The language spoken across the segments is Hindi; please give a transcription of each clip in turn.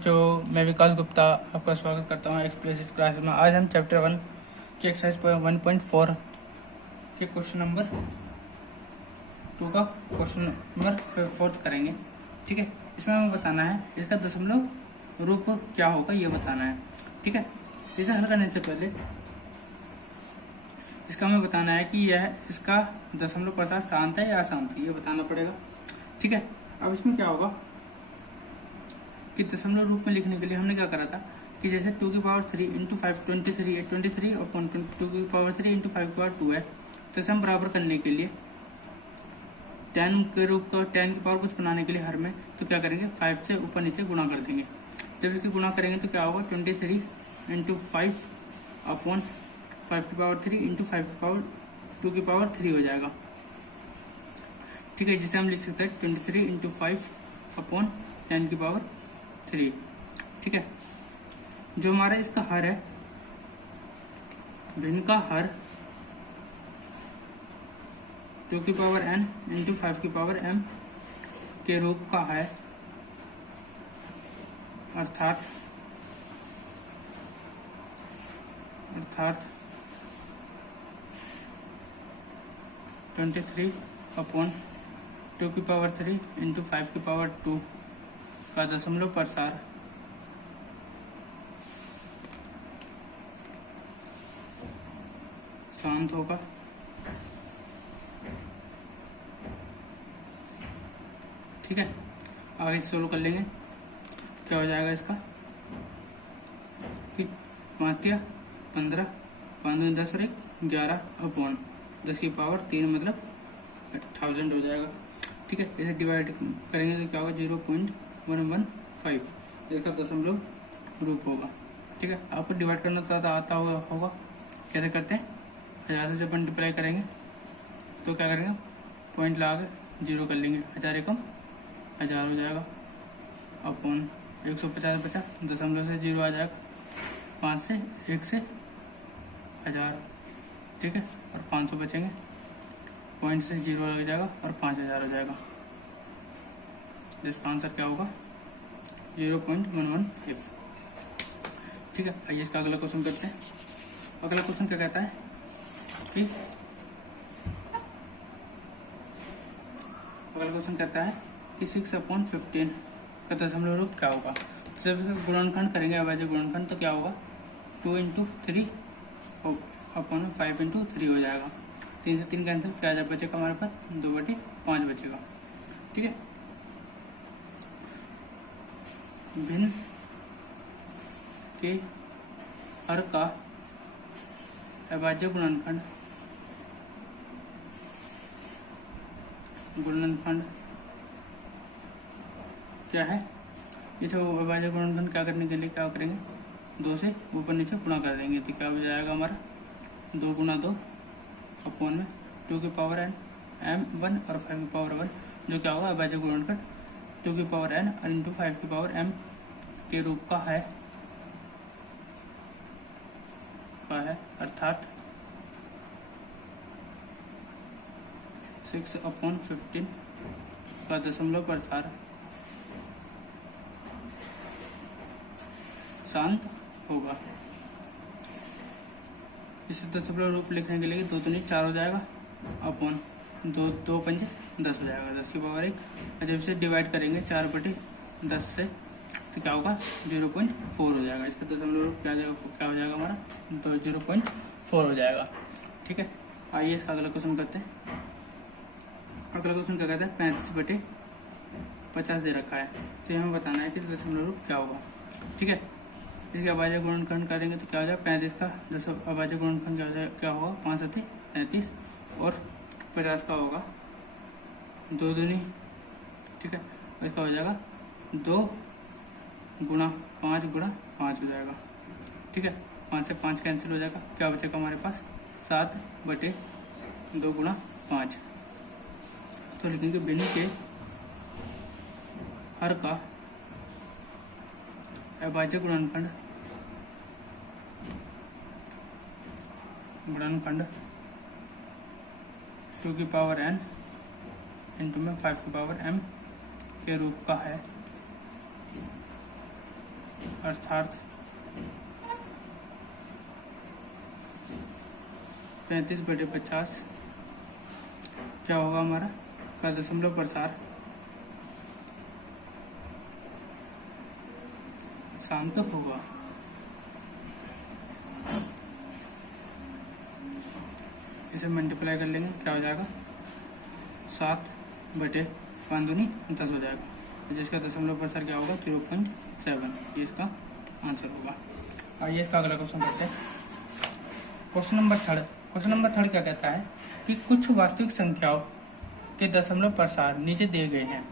बच्चों, मैं विकास गुप्ता आपका स्वागत करता हूँ एक्सप्लिसिट क्लास में। आज हम चैप्टर 1 की एक्सरसाइज 1.4 के क्वेश्चन नंबर 2 का क्वेश्चन नंबर 4 करेंगे। ठीक है, इसमें हमें बताना है इसका दशमलव रूप क्या होगा, ये बताना है। ठीक है, इसे हल करने से पहले इसका हमें बताना है कि यह इसका दशमलव प्रसार शांत है या अशांत है, ये बताना पड़ेगा। ठीक है, अब इसमें क्या होगा कि दशमलव रूप में लिखने के लिए हमने क्या करा था कि जैसे 2 की पावर 3 इंटू 5 23 और 2 की पावर 3 इंटू 5 की पावर 2 है, तो इसे हम बराबर करने के लिए 10 के रूप का 10 की पावर कुछ बनाने के लिए हर में तो क्या करेंगे 5 से ऊपर नीचे गुणा कर देंगे। जब इसकी गुणा करेंगे तो क्या होगा 23 इंटू 5 अपॉन 5 की पावर 3 इंटू 5 की पावर 2 की पावर 3 हो जाएगा। ठीक है, जिसे हम लिख सकते हैं 23 इंटू 5 अपॉन 10 की पावर 3। ठीक है, जो हमारा इसका हर है, भिन्न का हर 2 की पावर n इंटू 5 की पावर m के रूप का है, अर्थात 23 अपॉन 2 की पावर 3 इंटू 5 की पावर 2 का दशमलव प्रसार शांत होगा। ठीक है, आगे सोल्व कर लेंगे। क्या हो जाएगा इसका कि 5 या 15 5 10 और 11 अपॉन 10 की पावर 3 मतलब 1000 हो जाएगा। ठीक है, इसे डिवाइड करेंगे तो क्या होगा 0.115 इसका दशमलव रूप होगा। ठीक है, आपको डिवाइड करना तो आता होगा कैसे करते हैं, 1000 से जब मल्टीप्लाई करेंगे तो क्या करेंगे पॉइंट लगा के 0 कर लेंगे, 1000 एकम 1000 हो जाएगा अपॉन 150 बचा, दशमलव से 0 आ जाएगा, 5 से 1 से 1000। ठीक है, और 500 बचेंगे, पॉइंट से 0 लग जाएगा और 5000 हो जाएगा। इसका आंसर क्या होगा 0.115। ठीक है, आइए इसका अगला क्वेश्चन करते हैं। अगला क्वेश्चन क्या कहता है कि अगला क्वेश्चन कहता है कि 6/15 का दशमलव रूप क्या होगा। तो जब इसका गुणनखंड करेंगे, अभाज्य गुणनखंड, तो क्या होगा 2 इंटू 3 अपॉन 5 इंटू 3 हो जाएगा। 3 से 3 कैंसिल, क्या बचेगा हमारे पास 2/5 बचेगा। ठीक है, भिन्न के हर का अभाज्य गुणनखंड क्या है। इसे अभाज्य गुणनखंड क्या करने के लिए क्या करेंगे 2 से ऊपर नीचे गुणा कर देंगे, तो क्या हो जाएगा हमारा 2 गुणा 2 अपॉन में 2 की पावर n m1 और 5 की पावर 1, जो क्या होगा अभाज्य गुणनखंड 2 की पावर n और इंटू 5 की पावर m के रूप का है अर्थात 6/15 का दशमलव प्रसार शांत होगा। इसे दशमलव रूप लिखने के लिए 2 दूनी 4 हो जाएगा अपॉन 2 पंजे 10 हो जाएगा, 10 की पावर 1। जब इसे डिवाइड करेंगे 4/10 से तो क्या होगा 0.4 हो जाएगा। इसका दशमलव रूप क्या हो जाएगा हमारा 0.4 हो जाएगा। ठीक है, आइए इसका अगला क्वेश्चन करते हैं। अगला क्वेश्चन क्या कहता है 35/50 दे रखा है, तो हमें बताना है कि दशमलव रूप क्या होगा। ठीक है, इसके अभाज्य गुणनखंड करेंगे तो क्या हो जाएगा 35 का अभाज्य गुणनखंड क्या होगा 5 × 35 और 50 का होगा 2 दूनी। ठीक है, इसका हो जाएगा 2 गुणा 5 गुणा 5 हो जाएगा। ठीक है, 5 से 5 कैंसिल हो जाएगा, क्या बचेगा हमारे पास 7/2 गुणा 5। तो लिखेंगे भिन्न के हर का अभाज्य गुणनखंड 2 की पावर n इंटू में 5 की पावर m के रूप का है अर्थात 35/50 क्या होगा हमारा का दशमलव प्रसार सार्थक होगा। इसे मल्टीप्लाई कर लेंगे, क्या हो जाएगा 7/5 हो जाएगा, जिसका दशमलव प्रसार क्या होगा 0.7। ये इसका आंसर होगा। आइए इसका अगला क्वेश्चन करते हैं। क्वेश्चन नंबर थर्ड क्या कहता है कि कुछ वास्तविक संख्याओं के दशमलव प्रसार नीचे दिए गए हैं,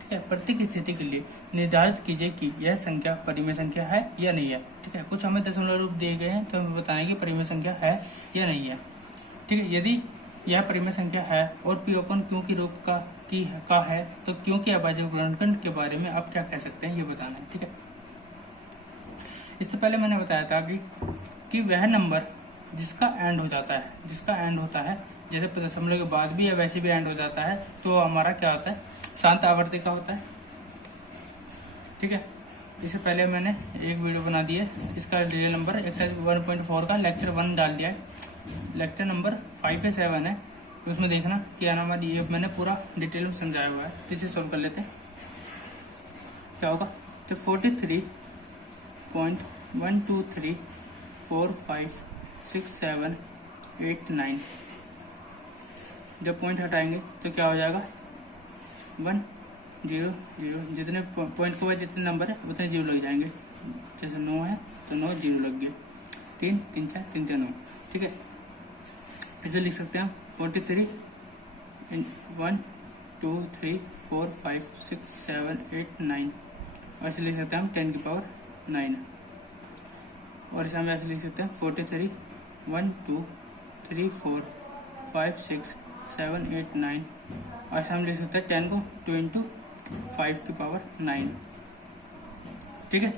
ठीक है। प्रत्येक स्थिति के लिए निर्धारित कीजिए कि यह संख्या परिमेय संख्या है या नहीं है, ठीक है। कुछ हमें दशमलव रूप दिए गए हैं तो हमें बताना है कि परिमेय संख्या है या नहीं है, ठीक है। यदि यह परिमेय संख्या है और P अपन क्यों के रूप का है तो क्यों के अभाज्य गुणनखंड के बारे में आप क्या कह सकते हैं ये बताना है, ठीक है। इससे पहले मैंने बताया था कि वह नंबर जिसका एंड होता है जैसे दशमलव के बाद भी या वैसे भी एंड हो जाता है तो हमारा क्या होता है शांत आवर्ती का होता है, ठीक है। इससे पहले मैंने एक वीडियो बना दी है, इसका रियल नंबर एक्सरसाइज 1.4 का लेक्चर 1 डाल दिया है। लेक्चर नंबर 5 या 7 है, उसमें देखना क्या नाम है, ये मैंने पूरा डिटेल में समझाया हुआ है। तो इसे सोल्व कर लेते हैं। क्या होगा तो 43.123456789 जब पॉइंट हटाएंगे तो क्या हो जाएगा 1 0 0, जितने पॉइंट के बाद जितने नंबर है उतने जीरो लग जाएंगे। जैसे 9 है तो 9 जीरो लग गए, 3 3 4 3 9, ठीक है। इसे लिख सकते हैं 43 1 2 3 4 5 6 7 8 9, और इसे लिख सकते हैं हम 10 की पावर 9, और इसे हम ऐसे लिख सकते हैं 43 1 2 3 4 5 6 7 8 9, और इसे हम लिख सकते हैं 10 को 2 इंटू 5 की पावर 9, ठीक है।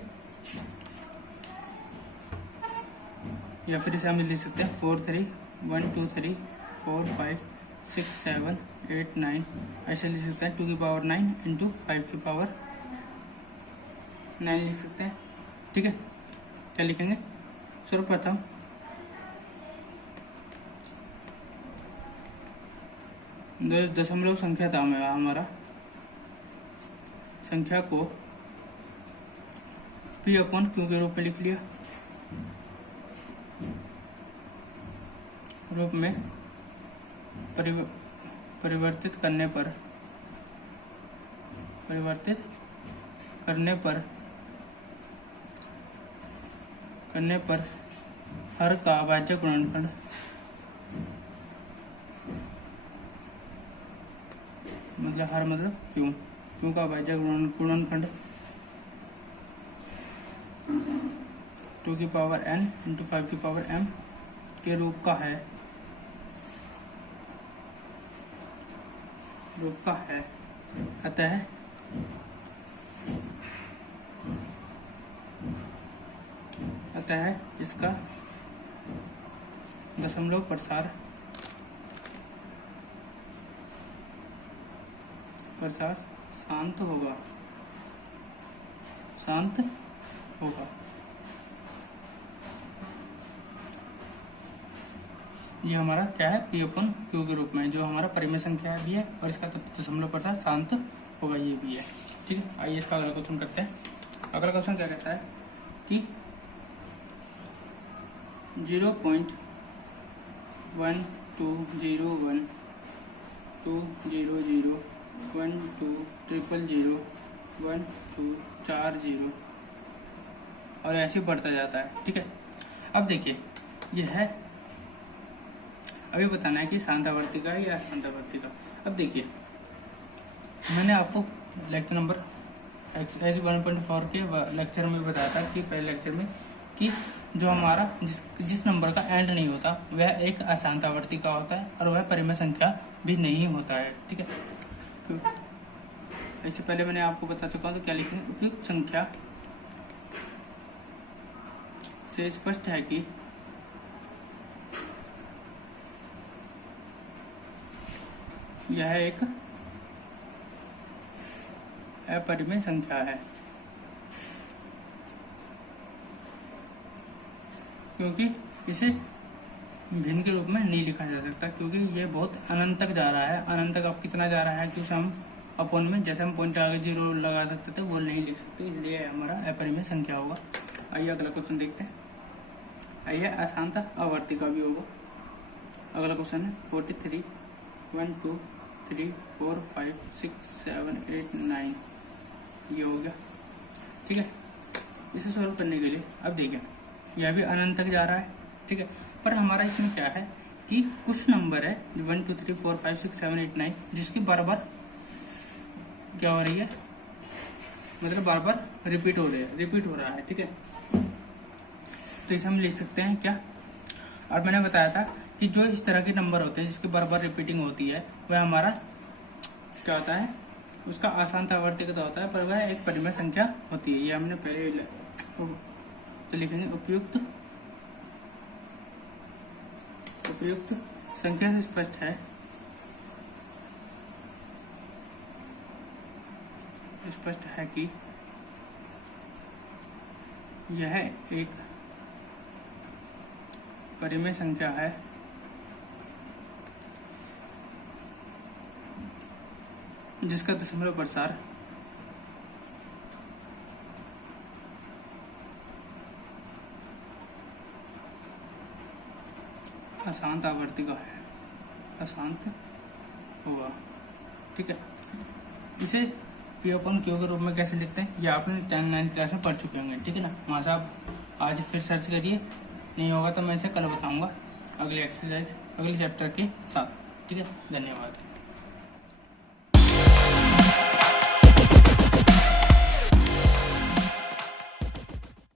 या फिर इसे हम लिख सकते हैं 4 3 1 2 3 4 5 6 7 8 9, ऐसे लिख सकते हैं 2 की पावर 9 इंटू 5 की पावर 9 लिख सकते हैं, ठीक है। क्या लिखेंगे सर्वप्रथम दशमलव संख्या था हमारा संख्या को P अपॉन Q के रूप में लिख लिया, रूप में परिवर्तित करने पर हर का अभाज्य गुणनखंड मतलब क्यों का अभाज्य गुणनखंड 2 की पावर n इंटू 5 की पावर m के रूप का है, अतः इसका दशमलव प्रसार शांत होगा। ये हमारा क्या है P अपन Q के रूप में, जो हमारा परिमेय संख्या भी है और इसका दशमलव प्रसार शांत होगा, ये भी है, ठीक है। आइए इसका अगला क्वेश्चन करते हैं। अगला क्वेश्चन क्या कहता है कि 0.1201 200 1200 1240 और ऐसे बढ़ता जाता है, ठीक है। अब देखिए यह है, अभी बताना है कि शांत आवर्ती का या अशांत आवर्ती का। अब देखिए मैंने आपको लेक्चर नंबर एक्सरसाइज 1.4 के लेक्चर में बताया था कि पहले लेक्चर में कि जो हमारा जिस नंबर का एंड नहीं होता वह एक अशांत आवर्ती का होता है और वह परिमेय संख्या भी नहीं होता है, ठीक है। इससे पहले मैंने आपको बता चुका हूँ तो क्या लिखेंगे, उपयुक्त संख्या से स्पष्ट है कि यह एक अपरिमेय संख्या है। क्योंकि इसे भिन्न के रूप में नहीं लिखा जा सकता, क्योंकि ये बहुत अनंत तक जा रहा है। अनंत तक अब कितना जा रहा है कि उसे हम अपन में जैसे हम पॉइंट आगे 0 लगा सकते थे वो नहीं लिख सकते, इसलिए हमारा अपरिमेय संख्या होगा। आइए अगला क्वेश्चन देखते हैं। आइए अशांत आवर्ती का भी होगा। अगला क्वेश्चन है 43 1 2 3 4 5 6 7 8 9, ये हो गया। ठीक है, इसे सॉल्व करने के लिए अब देखिए यह भी अनंत तक जा रहा है। ठीक है, पर हमारा इसमें क्या है कि कुछ नंबर है 1 2 3 4 5 6 7 8 9 जिसकी बार बार क्या हो रही है, मतलब बार बार रिपीट हो रहा है। ठीक है, तो इसे हम लिख सकते हैं क्या, और मैंने बताया था कि जो इस तरह के नंबर होते हैं जिसकी बार बार रिपीटिंग होती है वह हमारा क्या होता है, उसका आसान आवर्तिकता होता है, पर वह एक परिमेय संख्या होती है। ये हमने पहले तो लिखेंगे उपयुक्त संख्या से स्पष्ट है कि यह एक परिमेय संख्या है जिसका दशमलव प्रसार अशांत आवर्ती का है, अशांत होगा। ठीक है, इसे P अपन Q के रूप में कैसे लिखते हैं ये आपने 9th क्लास में पढ़ चुके होंगे। ठीक है ना, वहाँ से आप आज फिर सर्च करिए, नहीं होगा तो मैं इसे कल बताऊंगा अगले एक्सरसाइज अगले चैप्टर के साथ। ठीक है, धन्यवाद।